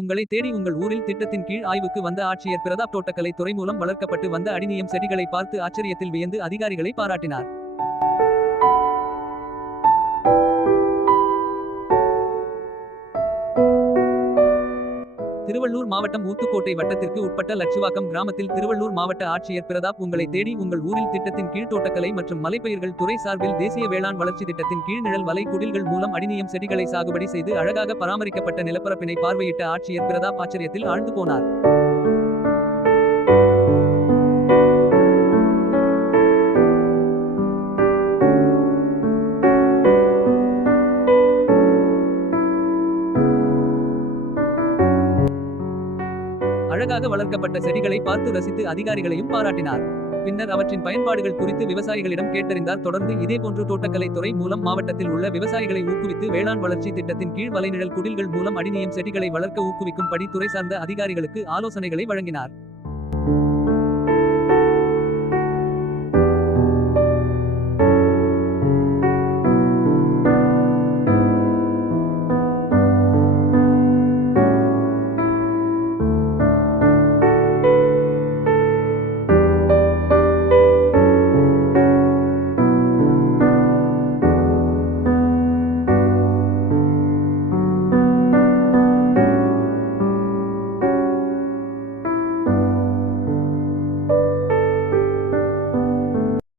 உங்களை தேடி உங்கள் ஊரில் திட்டத்தின் கீழ் ஆய்வுக்கு வந்த ஆட்சியர் பிரதாப் தோட்டக்கலை துறை மூலம் வளர்க்கப்பட்டு வந்த அடிநியம் செடிகளை பார்த்து ஆச்சரியத்தில் வியந்து அதிகாரிகளை பாராட்டினார். திருவள்ளூர் மாவட்டம் ஊத்துக்கோட்டை வட்டத்திற்கு உட்பட்ட லட்சுவாக்கம் கிராமத்தில் திருவள்ளூர் மாவட்ட ஆட்சியர் பிரதாப் உங்களை தேடி உங்கள் ஊரில் திட்டத்தின் கீழ் தோட்டக்கலை மற்றும் மலைப்பயிர்கள் துறை சார்பில் தேசிய வேளாண் வளர்ச்சி திட்டத்தின் கீழ் நிழல் வலை குடில்கள் மூலம் அடிநியம் செடிகளை சாகுபடி செய்து அழகாக பராமரிக்கப்பட்ட நிலப்பரப்பினை பார்வையிட்ட ஆட்சியர் பிரதாப் ஆச்சரியத்தில் ஆழ்ந்து போனார். அழகாக வளர்க்கப்பட்ட செடிகளை பார்த்து ரசித்து அதிகாரிகளையும் பாராட்டினார். பின்னர் அவற்றின் பயன்பாடுகள் குறித்து விவசாயிகளிடம் கேட்டறிந்தார். தொடர்ந்து இதேபோன்று தோட்டக்கலை துறை மூலம் மாவட்டத்தில் உள்ள விவசாயிகளை ஊக்குவித்து வேளாண் வளர்ச்சி திட்டத்தின் கீழ் வலைநிழல் குடில்கள் மூலம் அடிநியம் செடிகளை வளர்க்க ஊக்குவிக்கும் படி துறை சார்ந்த அதிகாரிகளுக்கு ஆலோசனைகளை வழங்கினார்.